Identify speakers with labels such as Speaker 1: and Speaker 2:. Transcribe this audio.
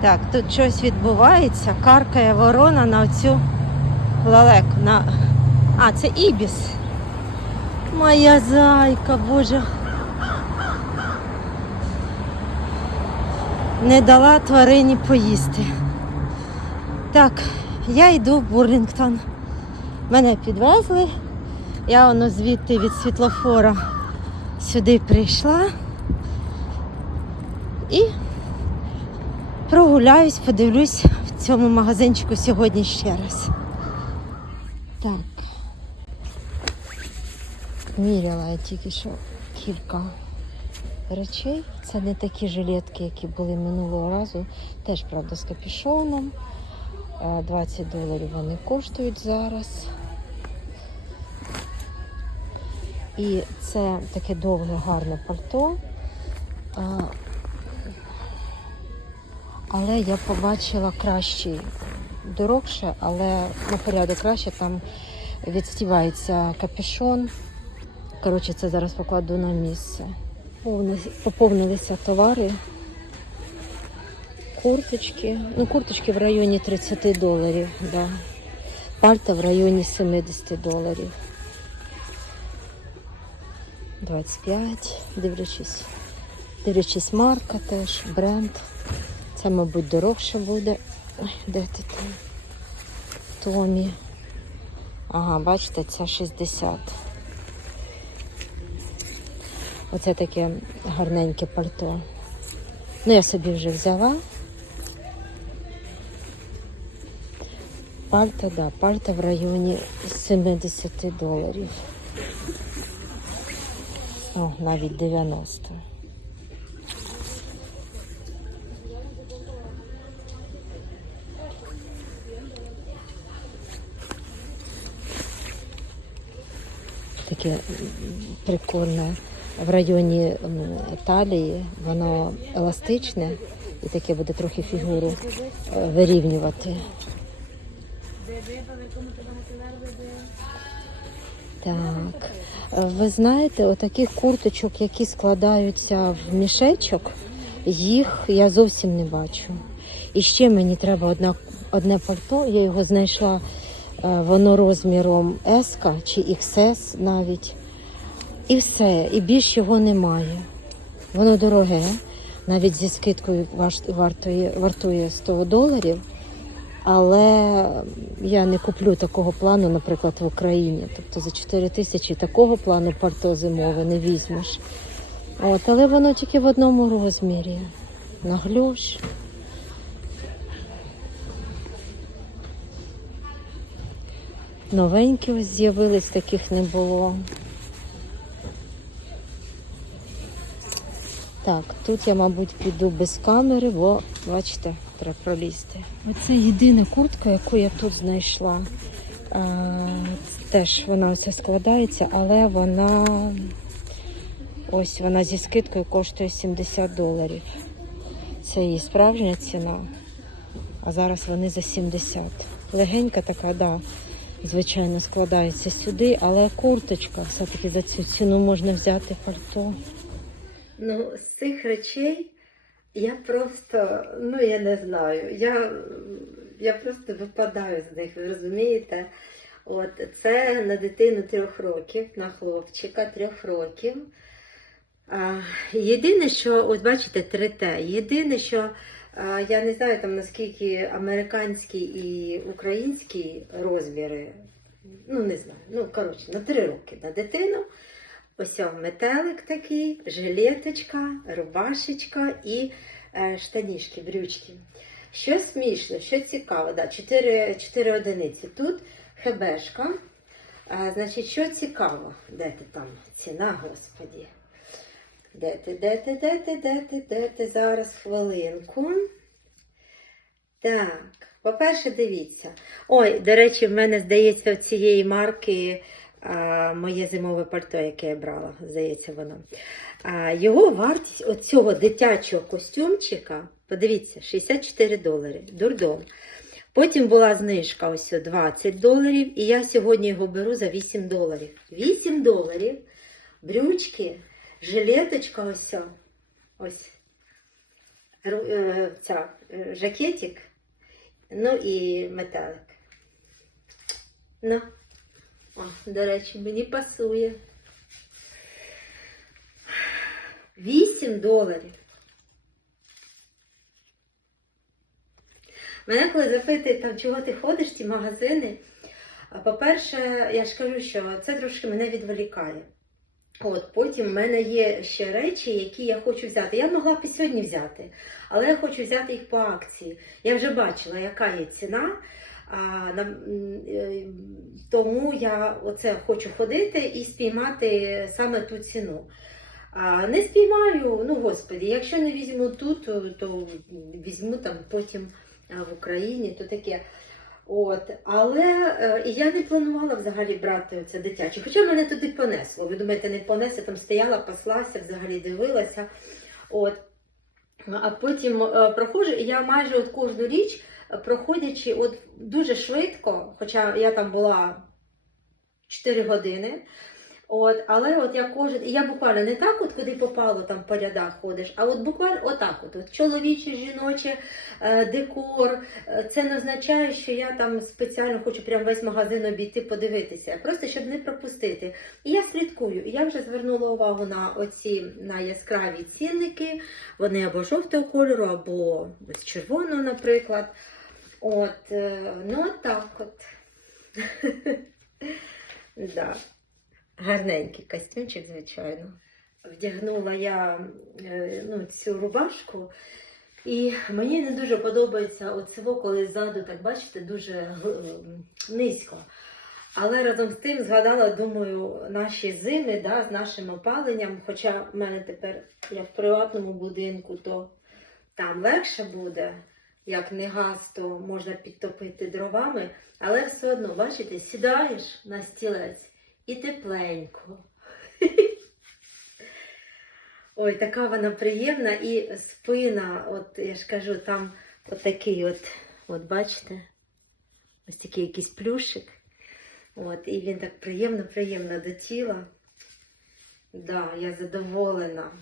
Speaker 1: Так, тут щось відбувається. Каркає ворона на оцю лалеку. На... А, це ібіс. Моя зайка, боже. Не дала тварині поїсти. Так, я йду в Бурлінгтон. Мене підвезли. Я воно звідти від світлофора сюди прийшла. І прогуляюсь, подивлюсь в цьому магазинчику сьогодні ще раз. Так. Міряла я тільки що кілька речей. Це не такі жилетки, які були минулого разу. Теж, правда, з капюшоном. Е, 20 доларів вони коштують зараз. І це таке довге, гарне пальто. Але я побачила кращий, дорогше, але на порядок краще. Там відстівається капюшон. Коротше, це зараз покладу на місце. Поповнилися товари. Курточки. Ну, курточки в районі 30 доларів. Да. Пальта в районі 70 доларів. 25, дивлячись. Дивлячись, марка теж, бренд. Це, мабуть, дорогше буде. Ой, де ти там? Томі. Ага, бачите, це 60. Оце таке гарненьке пальто. Ну, я собі вже взяла. Пальта, да, пальта в районі 70 доларів. О, навіть 90. Таке прикольне в районі талії, воно еластичне і таке буде трохи фігуру е, вирівнювати. Так. Ви знаєте, отаких курточок, які складаються в мішечок, їх я зовсім не бачу. І ще мені треба одна, одне пальто, я його знайшла, воно розміром S чи XS навіть. І все, і більш його немає. Воно дороге, навіть зі скидкою вартує, вартує 100 доларів. Але я не куплю такого плану, наприклад, в Україні. Тобто за 4 тисячі такого плану пальто зимове не візьмеш. От, але воно тільки в одному розмірі. Наглюш. Новенькі ось з'явились, таких не було. Так, тут я, мабуть, піду без камери, бо, бачите, треба пролізти. Оце єдина куртка, яку я тут знайшла. А, теж вона оце складається, але вона ось вона зі скидкою коштує 70 доларів. Це її справжня ціна. А зараз вони за 70. Легенька така, да, звичайно, складається сюди, але курточка, все-таки за цю ціну можна взяти пальто. Ну, з цих речей я просто, ну я не знаю, я, я просто випадаю з них, ви розумієте? От це на дитину трьох років, на хлопчика трьох років. А, єдине, що, от бачите, 3Т, єдине, що я не знаю там наскільки американські і українські розміри, ну не знаю, ну коротше, на 3 роки на дитину. Ось метелик такий, жилеточка, рубашечка і е, штанішки, брючки. Що смішно, що цікаво, да, 4, 4 одиниці. Тут хебешка. А, значить, що цікаво? Де ти там? Ціна, господі. Де ти, де ти, де ти, де ти, де ти? Зараз хвилинку. Так, по-перше, дивіться. Ой, до речі, в мене, здається, в цієї марки а, моє зимове пальто, яке я брала, здається, воно. А, його вартість оцього дитячого костюмчика, подивіться, 64 долари. Дурдом. Потім була знижка ось 20 доларів, і я сьогодні його беру за 8 доларів. 8 доларів, брючки, жилеточка ось. Ось е, ця, е, жакетик, ну і метелик. Ну, о, до речі, мені пасує. 8 доларів. Мене коли запитують, там, чого ти ходиш в ці магазини, по-перше, я ж кажу, що це трошки мене відволікає. От, потім в мене є ще речі, які я хочу взяти. Я могла б і сьогодні взяти, але я хочу взяти їх по акції. Я вже бачила, яка є ціна. А, на, е, тому я оце хочу ходити і спіймати саме ту ціну. А, не спіймаю, ну господі, якщо не візьму тут, то, візьму там потім в Україні, то таке. От, але е, я не планувала взагалі брати це дитяче. Хоча мене туди понесло. Ви думаєте, не понесе, там стояла, паслася, взагалі дивилася. От. А потім е, проходжу, і я майже от кожну річ, е, проходячи от дуже швидко, хоча я там була 4 години. От, але от я кожен, я буквально не так, от куди попало, там по рядах ходиш, а от буквально отак, от, от чоловіче, жіноче, е, декор. Е, Це не означає, що я там спеціально хочу прям весь магазин обійти, подивитися, просто щоб не пропустити. І я слідкую. І я вже звернула увагу на оці на яскраві цінники. Вони або жовтого кольору, або ось червоного, наприклад. От, е, ну от так от. да. Гарненький костюмчик, звичайно. Вдягнула я е, ну, цю рубашку, і мені не дуже подобається оцево, коли ззаду, так бачите, дуже низько. Але разом з тим згадала, думаю, наші зими да, з нашим опаленням. Хоча в мене тепер я в приватному будинку, то там легше буде, як не газ, то можна підтопити дровами. Але все одно, бачите, сідаєш на стілець і тепленько. Ой, така вона приємна і спина, от я ж кажу, там отакий такий от, от бачите, ось такий якийсь плюшик. От, і він так приємно, приємно до тіла. Да, я задоволена.